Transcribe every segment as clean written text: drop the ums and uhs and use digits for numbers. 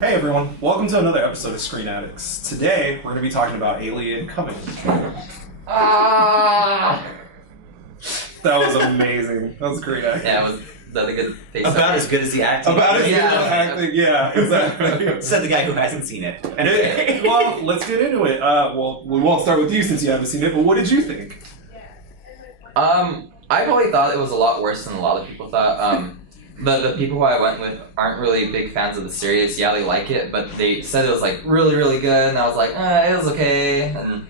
Hey everyone, welcome to another episode of Screen Addicts. Today, we're going to be talking about Alien Coming. Ah! That was amazing. That was great acting. Yeah, was that a good face? About as good as the acting. About as good as acting, yeah, exactly. Said the guy who hasn't seen it. Well, let's get into it. Well, we won't start with you since you haven't seen it, but what did you think? I probably thought it was a lot worse than a lot of people thought. The people who I went with aren't really big fans of the series. Yeah, they like it, but they said it was like really, really good, and I was like, it was okay. And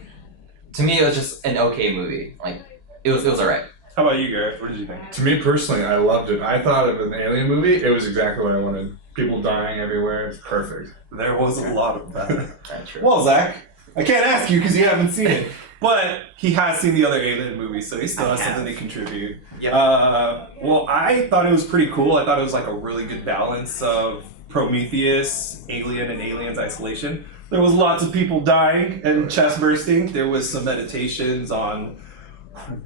to me, it was just an okay movie. Like, it was alright. How about you, Garrett? What did you think? To me personally, I loved it. I thought of an alien movie. It was exactly what I wanted. People dying everywhere. It's perfect. There was a lot of that. That's true. Well, Zach, I can't ask you because you haven't seen it, but he has seen the other Alien movies, so he still has something to contribute. Yep. Well, I thought it was pretty cool. I thought it was like a really good balance of Prometheus, Alien, and Alien's Isolation. There was lots of people dying and chest bursting. There was some meditations on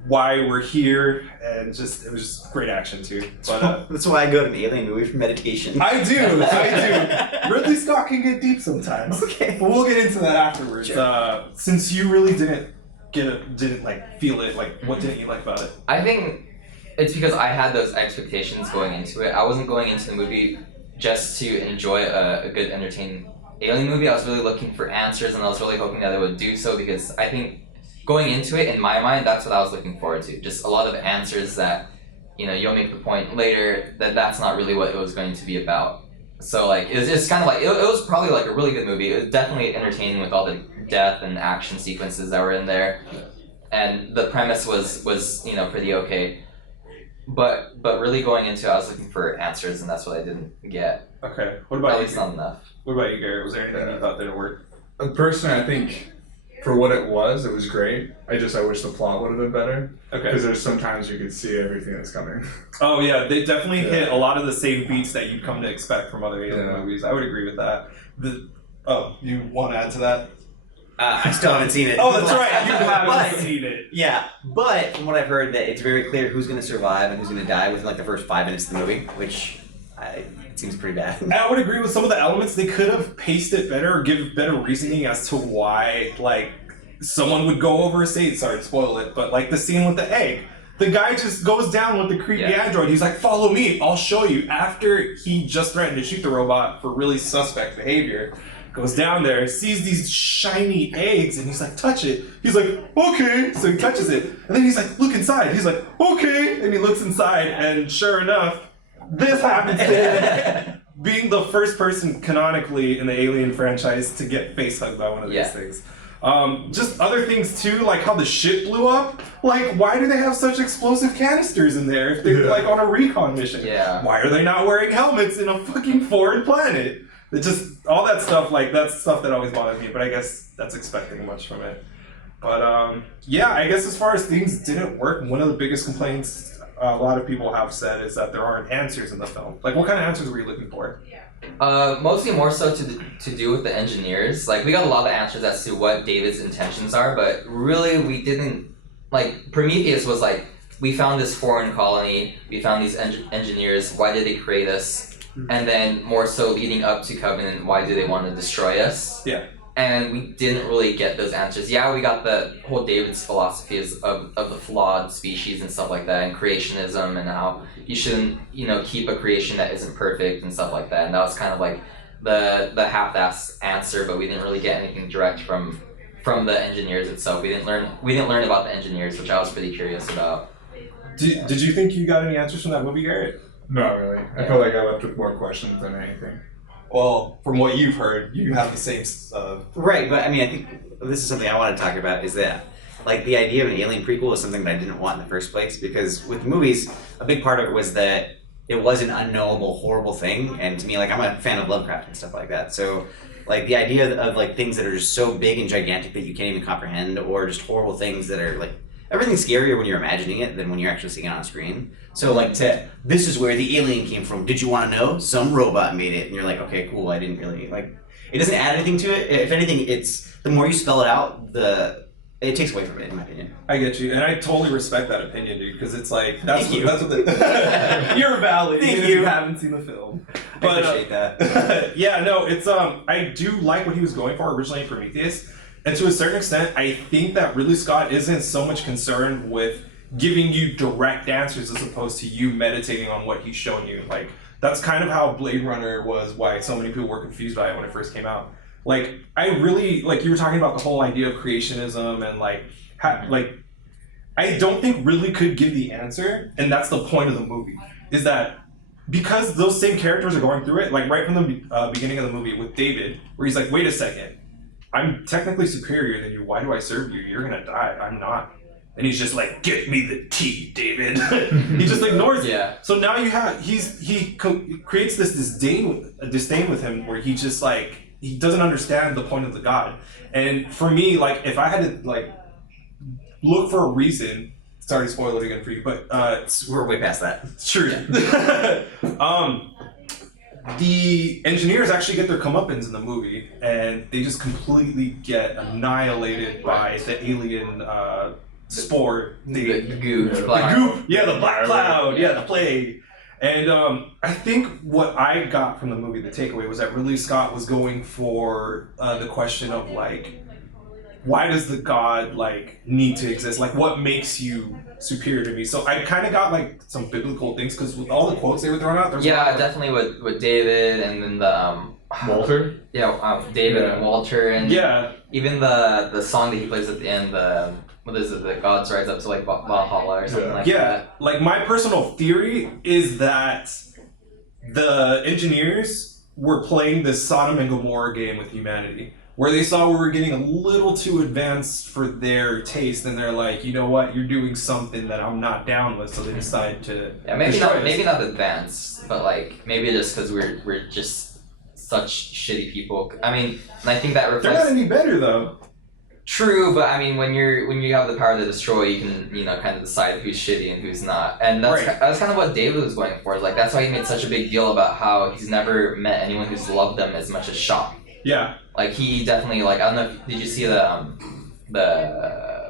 why we're here, and it was just great action too. But that's why I go to an alien movie for meditation. I do. Ridley Scott can get deep sometimes. Okay. But we'll get into that afterwards. Sure. Since you really didn't feel it, like what didn't you like about it? I think it's because I had those expectations going into it. I wasn't going into the movie just to enjoy a good, entertaining alien movie. I was really looking for answers, and I was really hoping that it would do so, because I think going into it, in my mind, that's what I was looking forward to. Just a lot of answers that, you'll make the point later that that's not really what it was going to be about. So, like, it was just kind of like, it was probably like a really good movie. It was definitely entertaining with all the death and action sequences that were in there. And the premise was pretty okay. But really going into it, I was looking for answers, and that's what I didn't get. Okay. What about At you? least not enough. What about you, Garrett? Was there anything you thought didn't work? Personally, I think for what it was great. I wish the plot would have been better. Okay. Because there's sometimes you could see everything that's coming. Oh yeah, they definitely hit a lot of the same beats that you'd come to expect from other alien movies. I would agree with that. You want to add to that? I still haven't seen it. Oh, that's right. You haven't But- seen it. Yeah, but from what I've heard, that it's very clear who's going to survive and who's going to die within like the first 5 minutes of the movie, which it seems pretty bad. I would agree with some of the elements. They could have paced it better or give better reasoning as to why, like, someone would go over a stage. Sorry to spoil it, but like the scene with the egg. The guy just goes down with the creepy android. He's like, follow me, I'll show you. After he just threatened to shoot the robot for really suspect behavior, goes down there, sees these shiny eggs, and he's like, touch it. He's like, okay. So he touches it. And then he's like, look inside. He's like, okay. And he looks inside, and sure enough, this happens to him. Being the first person canonically in the Alien franchise to get face hugged by one of these things. Just other things too, like how the ship blew up. Like, why do they have such explosive canisters in there if they're like on a recon mission? Yeah. Why are they not wearing helmets in a fucking foreign planet? It just, all that stuff, like, that's stuff that always bothers me, but I guess that's expecting much from it. But, yeah, I guess as far as things didn't work, one of the biggest complaints a lot of people have said is that there aren't answers in the film. Like, what kind of answers were you looking for? Mostly more so to do with the engineers. Like, we got a lot of answers as to what David's intentions are, but really we didn't, like, Prometheus was like, we found this foreign colony, we found these engineers, why did they create us? And then more so leading up to Covenant, why do they want to destroy us? Yeah. And we didn't really get those answers. Yeah, we got the whole David's philosophy of the flawed species and stuff like that, and creationism, and how you shouldn't, keep a creation that isn't perfect and stuff like that. And that was kind of like the half-assed answer, but we didn't really get anything direct from the engineers itself. We didn't learn about the engineers, which I was pretty curious about. Did you think you got any answers from that movie, Garrett? Not really. I feel like I left with more questions than anything. Well, from what you've heard, you have the same. Right, but I mean, I think this is something I want to talk about, is that, like, the idea of an Alien prequel is something that I didn't want in the first place, because with movies, a big part of it was that it was an unknowable, horrible thing, and to me, like, I'm a fan of Lovecraft and stuff like that, so, like, the idea of, like, things that are just so big and gigantic that you can't even comprehend, or just horrible things that are, like, everything's scarier when you're imagining it than when you're actually seeing it on screen. So, like, this is where the alien came from. Did you want to know? Some robot made it. And you're like, okay, cool, I didn't really, like, it doesn't add anything to it. If anything, it's, the more you spell it out, It takes away from it, in my opinion. I get you, and I totally respect that opinion, dude. Because it's like that's Thank what, you. that's what you're valid. Thank even if you. you haven't seen the film. I appreciate that. Yeah, no, it's I do like what he was going for originally in Prometheus, and to a certain extent, I think that Ridley Scott isn't so much concerned with giving you direct answers as opposed to you meditating on what he's showing you. Like that's kind of how Blade Runner was. Why so many people were confused by it when it first came out. Like I really like you were talking about the whole idea of creationism and like I don't think Ridley could give the answer, and that's the point of the movie. Is that because those same characters are going through it, like right from the beginning of the movie with David, where he's like, wait a second, I'm technically superior than you, why do I serve you? You're gonna die, I'm not. And he's just like, get me the tea, David. He just ignores it. So now you have, he creates this disdain with him where he just like, he doesn't understand the point of the God. And for me, like if I had to like look for a reason, sorry to spoil it again for you, but We're way past that. it's true. The engineers actually get their comeuppance in the movie, and they just completely get annihilated by the alien spore. The goo. The goop, yeah, the black cloud, yeah, the plague. And I think what I got from the movie, the takeaway, was that Ridley Scott was going for the question of like, why does the God like need to exist? Like, what makes you superior to me? So I kind of got like some biblical things because with all the quotes they were throwing out, there's Definitely with David and then the Walter? David and Walter and even the song that he plays at the end, what is it, the gods rise up to like Valhalla or something like that. Like my personal theory is that the engineers were playing this Sodom and Gomorrah game with humanity, where they saw we were getting a little too advanced for their taste, and they're like, you know what, you're doing something that I'm not down with, so they decide to maybe not advanced, but like maybe just because we're just such shitty people. I mean, and I think that reflects. They're not any better though. True, but I mean, when you have the power to destroy, you can kind of decide who's shitty and who's not, and that's kind of what David was going for. Like that's why he made such a big deal about how he's never met anyone who's loved them as much as Shaw. Yeah. Like he definitely like I don't know. Did you see the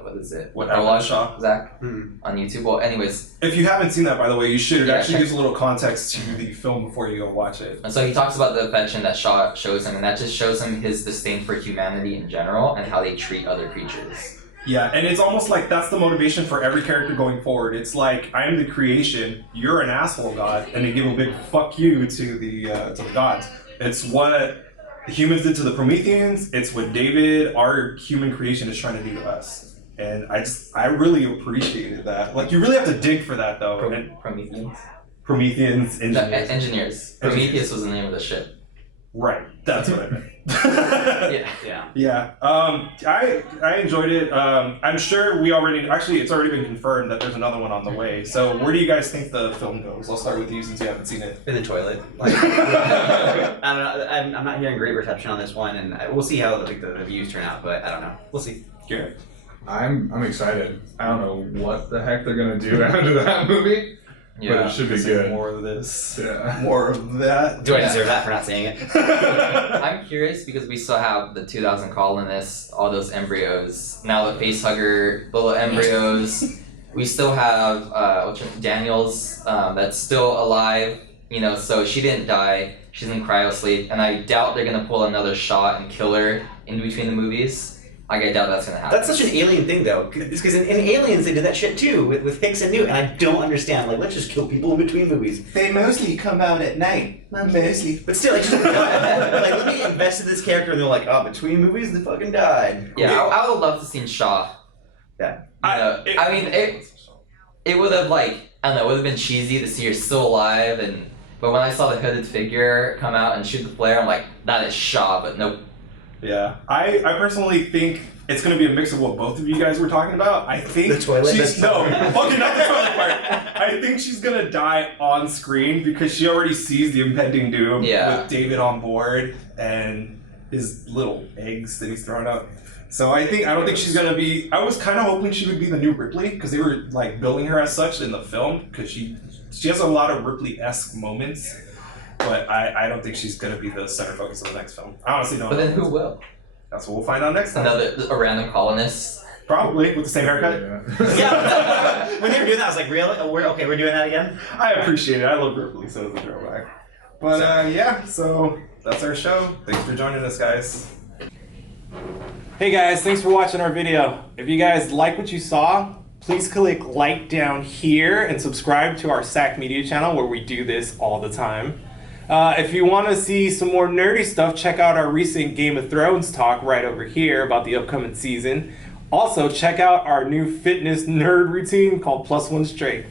what is it? What Prologue, Shaw? Zach, on YouTube. Well, anyways, if you haven't seen that, by the way, you should. It actually gives a little context to the film before you go watch it. And so he talks about the affection that Shaw shows him, and that just shows him his disdain for humanity in general and how they treat other creatures. Yeah, and it's almost like that's the motivation for every character going forward. It's like, I am the creation, you're an asshole, God, and they give a big fuck you to the gods. It's what the humans did to the Prometheans. It's what David, our human creation, is trying to do to us. And I really appreciated that. Like, you really have to dig for that, though. Prometheans, engineers. Prometheus was the name of the ship. Right, that's what I meant. Yeah. I enjoyed it. I'm sure it's already been confirmed that there's another one on the way. So where do you guys think the film goes? I'll start with you since you haven't seen it. In the toilet. Like, I don't know. I'm not hearing great reception on this one, and we'll see how the views turn out. But I don't know. We'll see. Garrett. I'm excited. I don't know what the heck they're gonna do after that movie. Yeah, but it should be good. More of this. Yeah. More of that. Do I deserve that for not saying it? I'm curious because we still have the 2000 colonists, all those embryos. Now the facehugger, little embryos. We still have Daniels, that's still alive. So she didn't die. She's in cryosleep, and I doubt they're gonna pull another shot and kill her in between the movies. Like, I doubt that's gonna happen. That's such an alien thing, though. It's because in Aliens they did that shit too with Hicks and Newt, and I don't understand. Like, let's just kill people in between movies. They mostly come out at night. Mostly. But still, like, let me invest in this character, and they're like, oh, between movies they fucking died. Yeah, I would love to see Shaw. Yeah. It would have it would have been cheesy to see her still alive, but when I saw the hooded figure come out and shoot the flare, I'm like, that is Shaw, but nope. Yeah, I personally think it's going to be a mix of what both of you guys were talking about. I think the toilet. Not the toilet part. I think she's going to die on screen because she already sees the impending doom with David on board and his little eggs that he's throwing out. So I don't think she's going to be. I was kind of hoping she would be the new Ripley because they were like building her as such in the film because she has a lot of Ripley-esque moments. But I don't think she's going to be the center focus of the next film. I honestly don't know. But then who will? That's what we'll find out next time. A random colonist. Probably with the same haircut. Yeah, when they were doing that, I was like, really? Oh, we're doing that again? I appreciate it. I love Ripley, so it's a throwback. But yeah, so that's our show. Thanks for joining us, guys. Hey guys, thanks for watching our video. If you guys like what you saw, please click like down here and subscribe to our SAC Media channel where we do this all the time. If you want to see some more nerdy stuff, check out our recent Game of Thrones talk right over here about the upcoming season. Also, check out our new fitness nerd routine called +1 Straight.